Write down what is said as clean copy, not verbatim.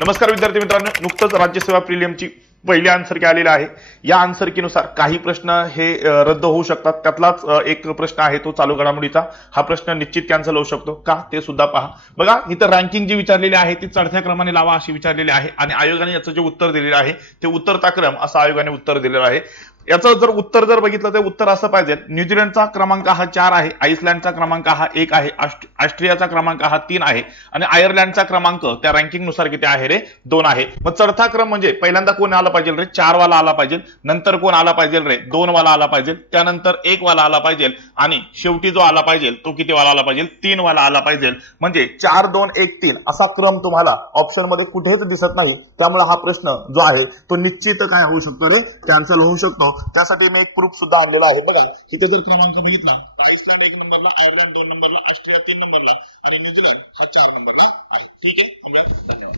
नमस्कार विद्यार्थी मित्रांनो, नुकतंच राज्यसेवा प्रिलियमची पहिली आन्सर की आलेला आहे। या आन्सर कीनुसार काही प्रश्न हे रद्द होऊ शकतात। त्यातलाच एक प्रश्न आहे तो चालू घडामोडीचा। हा प्रश्न निश्चित कॅन्सल होऊ शकतो का ते सुद्धा पहा। बघा इथं रँकिंग जी विचारलेली आहे ती चढत्या क्रमाने लावा अशी विचारलेली आहे आणि आयोगाने याचं जे उत्तर दिलेलं आहे ते उतरता क्रम असं आयोगाने उत्तर दिलेलं आहे। याचं जर उत्तर जर बघितलं तर उत्तर असं पाहिजे, न्यूझीलंडचा क्रमांक हा 4 आहे, आइसलँडचा क्रमांक हा 1 आहे, ऑस्ट्रियाचा क्रमांक हा 3 आहे आणि आयर्लंडचा क्रमांक त्या रँकिंग नुसार किती आहे रे 2 आहे। मग चढता क्रम म्हणजे पहिल्यांदा कोण आला पाहिजे रे 4 वाला आला पाहिजे, नंतर कोण आला पाहिजे रे 2 वाला आला पाहिजे, त्यानंतर 1 वाला आला पाहिजे आणि शेवटी जो आला पाहिजे तो किती वाला आला पाहिजे 3 वाला आला पाहिजे। म्हणजे 4 2 1 3 असा क्रम तुम्हाला ऑप्शन मध्ये कुठेच दिसत नाही। त्यामुळे हा प्रश्न जो आहे तो निश्चित काय होऊ शकतो रे कॅन्सल होऊ शकतो। त्यासाठी मी एक प्रूफ सुद्धा आणलेला आहे। बघा इथे जर क्रमांक बघितला तर आइसलँड 1 नंबरला, आयर्लंड 2 नंबरला, ऑस्ट्रिया 3 नंबरला आणि न्यूझीलंड हा 4 नंबरला आहे। ठीक आहे, धन्यवाद।